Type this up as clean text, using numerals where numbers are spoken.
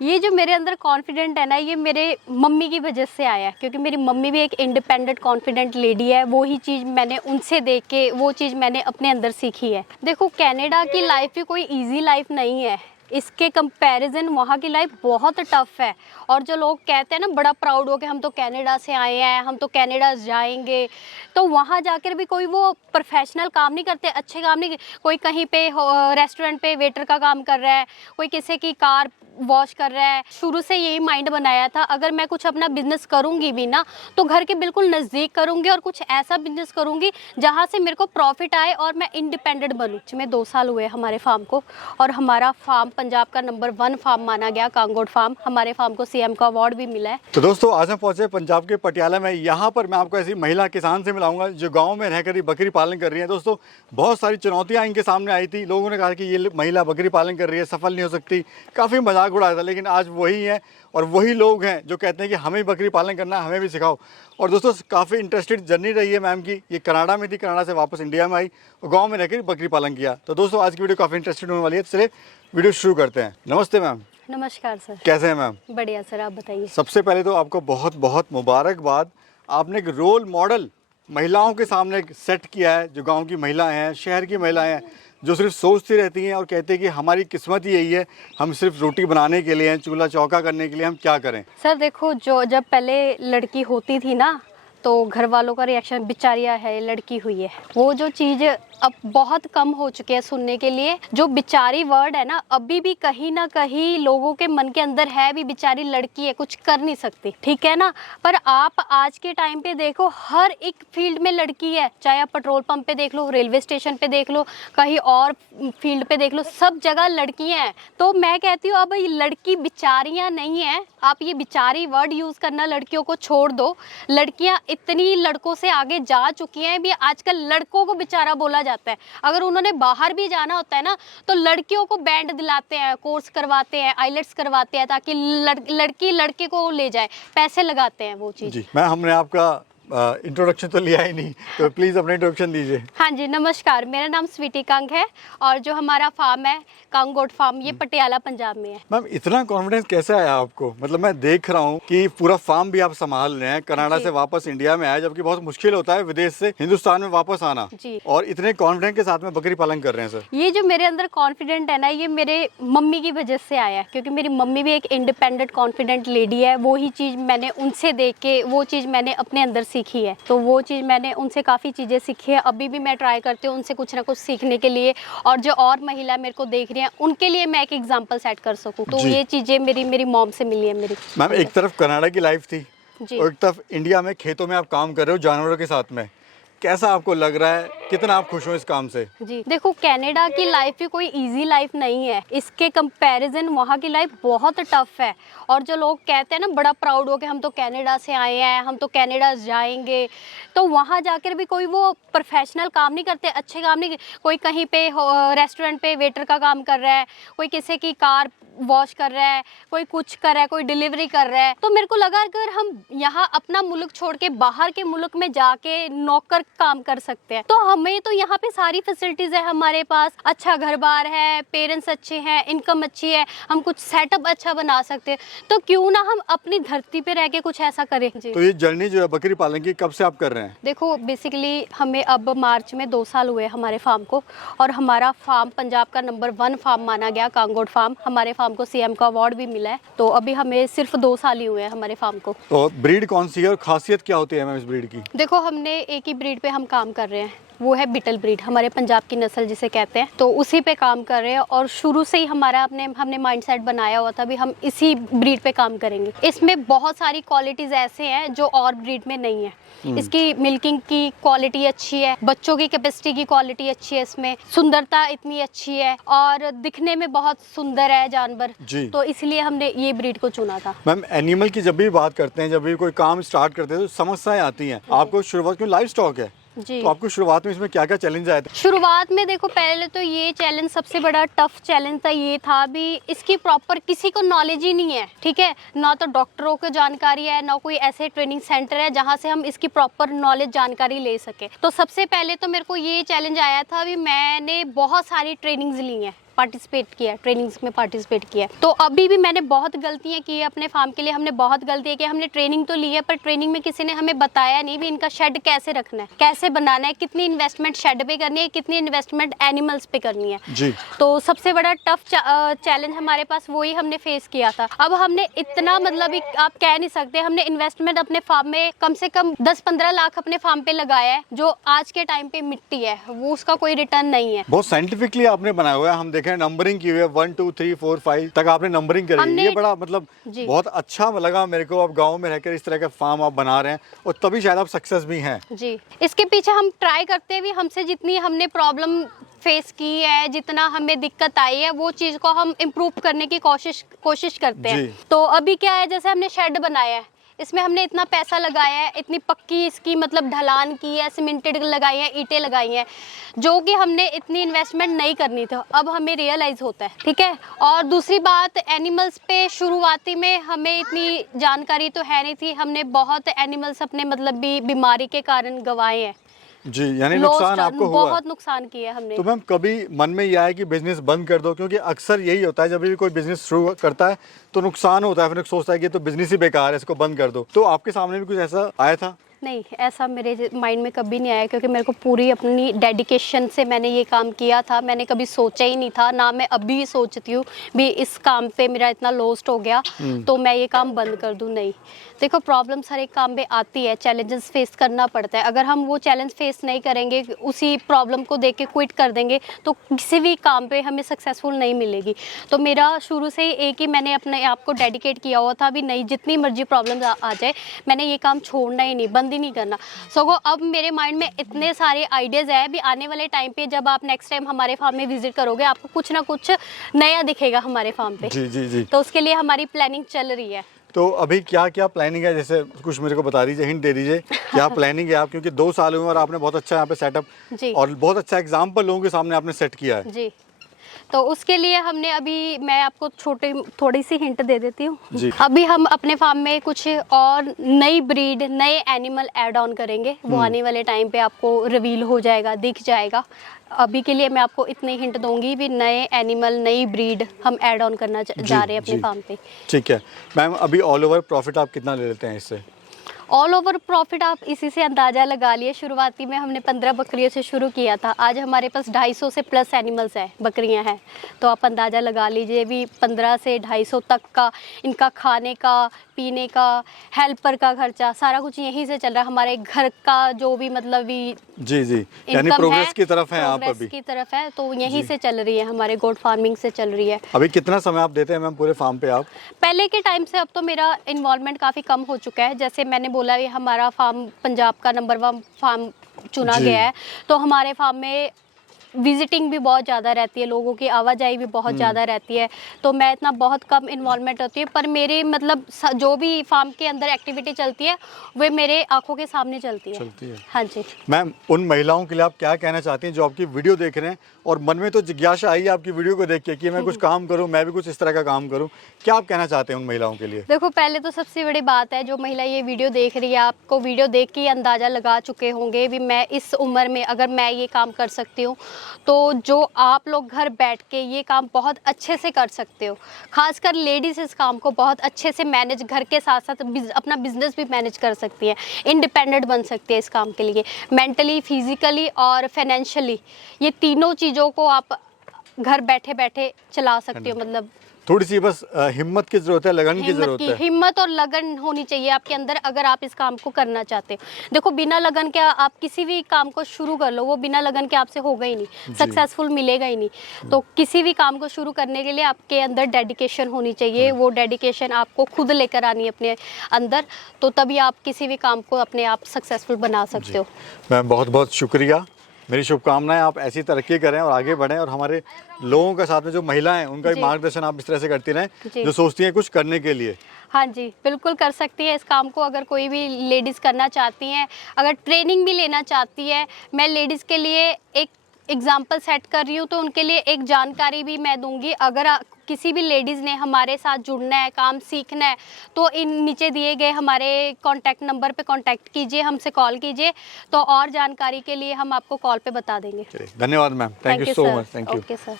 ये जो मेरे अंदर कॉन्फिडेंट है ना, ये मेरे मम्मी की वजह से आया है, क्योंकि मेरी मम्मी भी एक इंडिपेंडेंट कॉन्फिडेंट लेडी है। वो ही चीज़ मैंने उनसे देख के वो चीज़ मैंने अपने अंदर सीखी है। देखो, कनाडा की लाइफ भी कोई इजी लाइफ नहीं है, इसके कंपैरिजन वहाँ की लाइफ बहुत टफ है। और जो लोग कहते हैं ना बड़ा प्राउड हो कि हम तो कनाडा से आए हैं, हम तो कनाडा जाएंगे, तो वहाँ जाकर भी कोई वो प्रोफेशनल काम नहीं करते, अच्छे काम नहीं। कोई कहीं पे रेस्टोरेंट पे वेटर का काम कर रहा है, कोई किसी की कार वॉश कर रहा है। शुरू से यही माइंड बनाया था, अगर मैं कुछ अपना बिजनेस करूंगी भी ना, तो घर के बिल्कुल नज़दीक करूंगी और कुछ ऐसा बिजनेस करूंगी जहां से मेरे को प्रॉफिट आए और मैं इंडिपेंडेंट बनूं। में 2 साल हुए हमारे फार्म को, और हमारा फार्म पंजाब का नंबर 1 फार्म माना गया, कांगोड फार्म। हमारे फार्म को CM का अवार्ड भी मिला है। तो दोस्तों, आज हम पहुंचे पंजाब के पटियाला में। यहाँ पर मैं आपको ऐसी महिला किसान से मिलाऊंगा जो गाँव में रहकर ही बकरी पालन कर रही है। दोस्तों, बहुत सारी चुनौतियाँ इनके सामने आई थी। लोगों ने कहा कि ये महिला बकरी पालन कर रही है, सफल नहीं हो सकती, काफ़ी मजाक उड़ाया था। लेकिन आज वही हैं और वही लोग हैं जो कहते हैं कि हमें बकरी पालन करना है, हमें भी सिखाओ। और दोस्तों, काफ़ी इंटरेस्टेड जर्नी रही है मैम की। ये कनाडा में थी, कनाडा से वापस इंडिया में आई और गांव में रहकर बकरी पालन किया। तो दोस्तों, आज की वीडियो काफ़ी इंटरेस्टेड होने वाली है। चलिए वीडियो शुरू करते हैं। नमस्ते मैम। नमस्कार सर। कैसे हैं मैम? बढ़िया सर, आप बताइए। सबसे पहले तो आपको बहुत बहुत मुबारकबाद। आपने एक रोल मॉडल महिलाओं के सामने सेट किया है, जो गांव की महिलाएं हैं, शहर की महिलाएं हैं, जो सिर्फ सोचती रहती हैं और कहती हैं कि हमारी किस्मत ही यही है, हम सिर्फ रोटी बनाने के लिए हैं, चूल्हा चौका करने के लिए हम क्या करें। सर देखो, जो जब पहले लड़की होती थी ना, तो घर वालों का रिएक्शन बिचारिया है, लड़की हुई है। वो जो चीज़ अब बहुत कम हो चुके हैं सुनने के लिए। जो बिचारी वर्ड है ना, अभी भी कहीं ना कहीं लोगों के मन के अंदर है भी, बिचारी लड़की है, कुछ कर नहीं सकती, ठीक है ना। पर आप आज के टाइम पे देखो, हर एक फील्ड में लड़की है। चाहे आप पेट्रोल पंप पे देख लो, रेलवे स्टेशन पे देख लो, कहीं और फील्ड पे देख लो, सब जगह लड़कियां हैं। तो मैं कहती हूँ, अब ये लड़की बिचारियां नहीं है, आप ये बिचारी वर्ड यूज करना लड़कियों को छोड़ दो। लड़कियां इतनी लड़कों से आगे जा चुकी हैं भी, आजकल लड़कों को बेचारा बोला जाता है। अगर उन्होंने बाहर भी जाना होता है ना, तो लड़कियों को बैंड दिलाते हैं, कोर्स करवाते हैं, आइलेट्स करवाते हैं, ताकि लड़की लड़के को ले जाए, पैसे लगाते हैं वो चीज़। जी मैं, हमने आपका इंट्रोडक्शन तो लिया ही नहीं, तो प्लीज़ अपना इंट्रोडक्शन दीजिए। हाँ जी, नमस्कार। मेरा नाम स्वीटी कंग है और जो हमारा फार्म है कांगोड फार्म, ये पटियाला पंजाब में है। मैम, इतना कॉन्फिडेंस कैसे आया आपको? मतलब मैं देख रहा हूँ कि पूरा फार्म भी आप संभाल रहे हैं, कनाडा से वापस इंडिया में आए, जबकि बहुत मुश्किल होता है विदेश से हिंदुस्तान में वापस आना जी। और इतने कॉन्फिडेंस के साथ में बकरी पालन कर रहे हैं सर। ये जो मेरे अंदर कॉन्फिडेंट है ना, ये मेरे मम्मी की वजह से आया है, क्योंकि मेरी मम्मी भी एक इंडिपेंडेंट कॉन्फिडेंट लेडी है। वो ही चीज़ मैंने उनसे देख के वो चीज़ मैंने अपने अंदर सीखी है। तो वो चीज़ मैंने उनसे काफ़ी चीज़ें सीखी है। अभी भी मैं ट्राई करती हूँ उनसे कुछ ना कुछ सीखने के लिए, और जो और महिला मेरे को देख रही हैं उनके लिए मैं एक एग्जांपल सेट कर सकूँ। तो ये चीज़ें मेरी मॉम से मिली है मेरी। मैम, एक तरफ कनाडा की लाइफ थी जी। और एक तरफ इंडिया में खेतों में आप काम कर रहे हो जानवरों के साथ में, कैसा आपको लग रहा है? कितना आप खुश हो इस काम से? जी देखो, कनाडा की लाइफ भी कोई इजी लाइफ नहीं है, इसके कंपैरिजन वहाँ की लाइफ बहुत टफ है। और जो लोग कहते हैं ना बड़ा प्राउड हो कि हम तो कनाडा से आए हैं, हम तो कनाडा जाएंगे, तो वहाँ जाकर भी कोई वो प्रोफेशनल काम नहीं करते, अच्छे काम नहीं। कोई कहीं पे रेस्टोरेंट पे वेटर का काम कर रहा है, कोई किसी की कार वॉश कर रहा है, कोई कुछ कर रहा है, कोई डिलीवरी कर रहा है। तो मेरे को लगा अगर हम यहाँ अपना मुल्क छोड़ के बाहर के मुल्क में जाके नौकर काम कर सकते हैं, तो हमें तो यहाँ पे सारी फैसिलिटीज है हमारे पास। अच्छा घर बार है, पेरेंट्स अच्छे हैं, इनकम अच्छी है, हम कुछ सेटअप अच्छा बना सकते हैं, तो क्यों ना हम अपनी धरती पे रह के कुछ ऐसा करें। जी। तो ये जर्नी जो है बकरी पालन की, कब से आप कर रहे हैं? देखो, बेसिकली हमें अब मार्च में 2 साल हुए हमारे फार्म को, और हमारा फार्म पंजाब का नंबर 1 फार्म माना गया, कांगोड फार्म। हमारे फार्म को CM का अवार्ड भी मिला है। तो अभी हमें सिर्फ 2 साल ही हुए हैं हमारे फार्म को। तो ब्रीड कौन सी है और खासियत क्या होती है मैम इस ब्रीड की? देखो, हमने एक ही ब्रीड पे हम काम कर रहे हैं, वो है बीटल ब्रीड, हमारे पंजाब की नस्ल जिसे कहते हैं। तो उसी पे काम कर रहे हैं, और शुरू से ही हमारा हमने माइंडसेट बनाया हुआ था भी हम इसी ब्रीड पे काम करेंगे। इसमें बहुत सारी क्वालिटीज़ ऐसे हैं जो और ब्रीड में नहीं है। इसकी मिल्किंग की क्वालिटी अच्छी है, बच्चों की कैपेसिटी की क्वालिटी अच्छी है, इसमें सुंदरता इतनी अच्छी है, और दिखने में बहुत सुंदर है जानवर। तो इसलिए हमने ये ब्रीड को चुना था। मैम, एनिमल की जब भी बात करते हैं, जब भी कोई काम स्टार्ट करते हैं, तो समस्याएं आती हैं। आपको शुरुआत, क्यों लाइव स्टॉक है, जी। तो आपको शुरुआत में इसमें क्या क्या चैलेंज आए थे? शुरुआत में देखो, पहले तो ये चैलेंज, सबसे बड़ा टफ चैलेंज था, ये था भी इसकी प्रॉपर किसी को नॉलेज ही नहीं है, ठीक है ना। तो डॉक्टरों को जानकारी है ना, कोई ऐसे ट्रेनिंग सेंटर है जहाँ से हम इसकी प्रॉपर नॉलेज जानकारी ले सके। तो सबसे पहले तो मेरे को ये चैलेंज आया था भी, मैंने बहुत सारी ट्रेनिंग्स ली हैं, पार्टिसिपेट किया है, ट्रेनिंग्स में पार्टिसिपेट किया है। तो अभी भी मैंने बहुत गलतियाँ की है अपने फार्म के लिए, हमने बहुत गलतियाँ की। हमने ट्रेनिंग तो ली है पर ट्रेनिंग में किसी ने हमें बताया नहीं भी इनका शेड कैसे रखना है, कैसे बनाना है, कितनी इन्वेस्टमेंट शेड पे करनी है, कितनी इन्वेस्टमेंट एनिमल्स पे करनी है जी। तो सबसे बड़ा टफ चैलेंज हमारे पास वही हमने फेस किया था। अब हमने इतना मतलब आप कह नहीं सकते, हमने इन्वेस्टमेंट अपने फार्म में कम से कम 10-15 लाख अपने फार्म पे लगाया है, जो आज के टाइम पे मिट्टी है वो उसका कोई रिटर्न नहीं है। बहुत साइंटिफिकली आपने बनाया हुआ है, हम देखें नंबरिंग की हुई है 1 2 3 4 5 तक आपने नंबरिंग करी है। ये बड़ा मतलब बहुत अच्छा लगा मेरे को, आप गाँव में रहकर इस तरह का फार्म आप बना रहे हैं और तभी शायद आप सक्सेस भी हैं। जी, इसके पीछे हम ट्राई करते हैं भी, हमसे जितनी हमने प्रॉब्लम फेस की है, जितना हमें दिक्कत आई है, वो चीज़ को हम इम्प्रूव करने की कोशिश करते हैं। तो अभी क्या है, जैसे हमने शेड बनाया है, इसमें हमने इतना पैसा लगाया है, इतनी पक्की इसकी मतलब ढलान की है, सीमेंटेड लगाई है, ईंटें लगाई हैं, जो कि हमने इतनी इन्वेस्टमेंट नहीं करनी थी, अब हमें रियलाइज़ होता है। ठीक है। और दूसरी बात, एनिमल्स पे शुरुआती में हमें इतनी जानकारी तो है नहीं थी, हमने बहुत एनिमल्स अपने मतलब बीमारी के कारण गंवाए हैं। जी, यानी नुकसान आपको हुआ, बहुत नुकसान किया हमने। तो मैम कभी मन में ये आया कि बिजनेस बंद कर दो? क्योंकि अक्सर यही होता है जब भी कोई बिजनेस शुरू करता है तो नुकसान होता है, फिर सोचता है कि ये तो बिजनेस ही बेकार है, इसको बंद कर दो। तो आपके सामने भी कुछ ऐसा आया था? नहीं, ऐसा मेरे माइंड में कभी नहीं आया, क्योंकि मेरे को पूरी अपनी डेडिकेशन से मैंने ये काम किया था। मैंने कभी सोचा ही नहीं था, ना मैं अभी सोचती हूँ भी इस काम पे मेरा इतना लॉस्ट हो गया तो मैं ये काम बंद कर दूँ। नहीं, देखो प्रॉब्लम्स हर एक काम में आती है, चैलेंजेस फेस करना पड़ता है। अगर हम वो चैलेंज फेस नहीं करेंगे, उसी प्रॉब्लम को देख के क्विट कर देंगे, तो किसी भी काम पे हमें सक्सेसफुल नहीं मिलेगी। तो मेरा शुरू से ही एक ही मैंने अपने आप को डेडिकेट किया हुआ था भी नहीं, जितनी मर्जी प्रॉब्लम्स आ जाए, मैंने ये काम छोड़ना ही नहीं, बंद ही नहीं करना। सो अब मेरे माइंड में इतने सारे आइडियाज़ है भी, आने वाले टाइम पे जब आप नेक्स्ट टाइम हमारे फार्म में विजिट करोगे, आपको कुछ ना कुछ नया दिखेगा हमारे फार्म पे। जी जी जी। तो उसके लिए हमारी प्लानिंग चल रही है। तो अभी क्या क्या प्लानिंग है, जैसे कुछ मेरे को बता दीजिए, हिंट दे दीजिए क्या प्लानिंग है आप, क्योंकि 2 साल हुए और आपने बहुत अच्छा यहाँ पे सेटअप और बहुत अच्छा एग्जाम्पल लोगों के सामने आपने सेट किया है। जी, तो उसके लिए हमने अभी, मैं आपको थोड़ी सी हिंट दे देती हूँ। अभी हम अपने फार्म में कुछ और नई ब्रीड, नए एनिमल ऐड ऑन करेंगे, वो आने वाले टाइम पे आपको रिवील हो जाएगा, दिख जाएगा। अभी के लिए मैं आपको इतनी हिंट दूंगी भी, नए एनिमल, नई ब्रीड हम ऐड ऑन करना जा रहे हैं अपने फार्म पे। ठीक है मैम, अभी ऑल ओवर प्रॉफिट आप कितना ले लेते हैं इससे? ऑल ओवर प्रॉफिट आप इसी से अंदाज़ा लगा लिए। शुरुआती में हमने 15 बकरियों से शुरू किया था, आज हमारे पास 250 से प्लस एनिमल्स हैं, बकरियां हैं। तो आप अंदाज़ा लगा लीजिए भी 15 से 250 तक का इनका खाने का, पीने का, हेल्पर का खर्चा, सारा कुछ यहीं से चल रहा है। हमारे घर का जो भी मतलब भी जी जी, यानी प्रोग्रेस की तरफ है आप? अभी की तरफ है, तो यहीं से चल रही है, हमारे गोट फार्मिंग से चल रही है। अभी कितना समय आप देते हैं मैम पूरे फार्म पे आप? पहले के टाइम से अब तो मेरा इन्वॉल्वमेंट काफ़ी कम हो चुका है। जैसे मैंने बोला, ये हमारा फार्म पंजाब का नंबर 1 फार्म चुना गया है, तो हमारे फार्म में विजिटिंग भी बहुत ज़्यादा रहती है, लोगों की आवाजाही भी बहुत ज़्यादा रहती है, तो मैं इतना बहुत कम इन्वॉल्वमेंट होती है। पर मेरे मतलब जो भी फार्म के अंदर एक्टिविटी चलती है वे मेरे आंखों के सामने चलती है। हाँ जी मैम, उन महिलाओं के लिए आप क्या कहना चाहती हैं जो आपकी वीडियो देख रहे हैं और मन में तो जिज्ञासा आई है आपकी वीडियो को देख के कि मैं कुछ काम करूं, मैं भी कुछ इस तरह का काम करूं, क्या आप कहना चाहते हैं उन महिलाओं के लिए? देखो, पहले तो सबसे बड़ी बात है, जो महिला ये वीडियो देख रही है, आपको वीडियो देख के अंदाज़ा लगा चुके होंगे भी मैं इस उम्र में अगर मैं ये काम कर सकती हूँ, तो जो आप लोग घर बैठ के ये काम बहुत अच्छे से कर सकते हो। खासकर लेडीज़ इस काम को बहुत अच्छे से मैनेज, घर के साथ साथ अपना बिजनेस भी मैनेज कर सकती है, इंडिपेंडेंट बन सकती है इस काम के लिए। मेंटली, फिजिकली और फाइनेंशियली, ये तीनों चीज़ों को आप घर बैठे बैठे चला सकते हो। मतलब थोड़ी सी बस हिम्मत की जरूरत है, लगन की जरूरत है। हिम्मत और लगन होनी चाहिए आपके अंदर, अगर आप इस काम को करना चाहते हो। देखो, बिना लगन के आप किसी भी काम को शुरू कर लो, वो बिना लगन के आपसे होगा ही नहीं, सक्सेसफुल मिलेगा ही नहीं। तो किसी भी काम को शुरू करने के लिए आपके अंदर डेडिकेशन होनी चाहिए, वो डेडिकेशन आपको खुद लेकर आनी है अपने अंदर, तो तभी आप किसी भी काम को अपने आप सक्सेसफुल बना सकते हो। मैम, बहुत बहुत शुक्रिया, मेरी शुभकामनाएं आप ऐसी तरक्की करें और आगे बढ़ें, और हमारे लोगों के साथ में जो महिलाएं हैं उनका भी मार्गदर्शन आप इस तरह से करती रहें जो सोचती हैं कुछ करने के लिए। हाँ जी, बिल्कुल कर सकती है इस काम को। अगर कोई भी लेडीज़ करना चाहती हैं, अगर ट्रेनिंग भी लेना चाहती है, मैं लेडीज़ के लिए एक एग्जाम्पल सेट कर रही हूँ, तो उनके लिए एक जानकारी भी मैं दूंगी। अगर किसी भी लेडीज़ ने हमारे साथ जुड़ना है, काम सीखना है, तो इन नीचे दिए गए हमारे कॉन्टैक्ट नंबर पे कॉन्टैक्ट कीजिए, हमसे कॉल कीजिए, तो और जानकारी के लिए हम आपको कॉल पे बता देंगे। धन्यवाद ma'am, thank you so much. Thank you. Okay sir.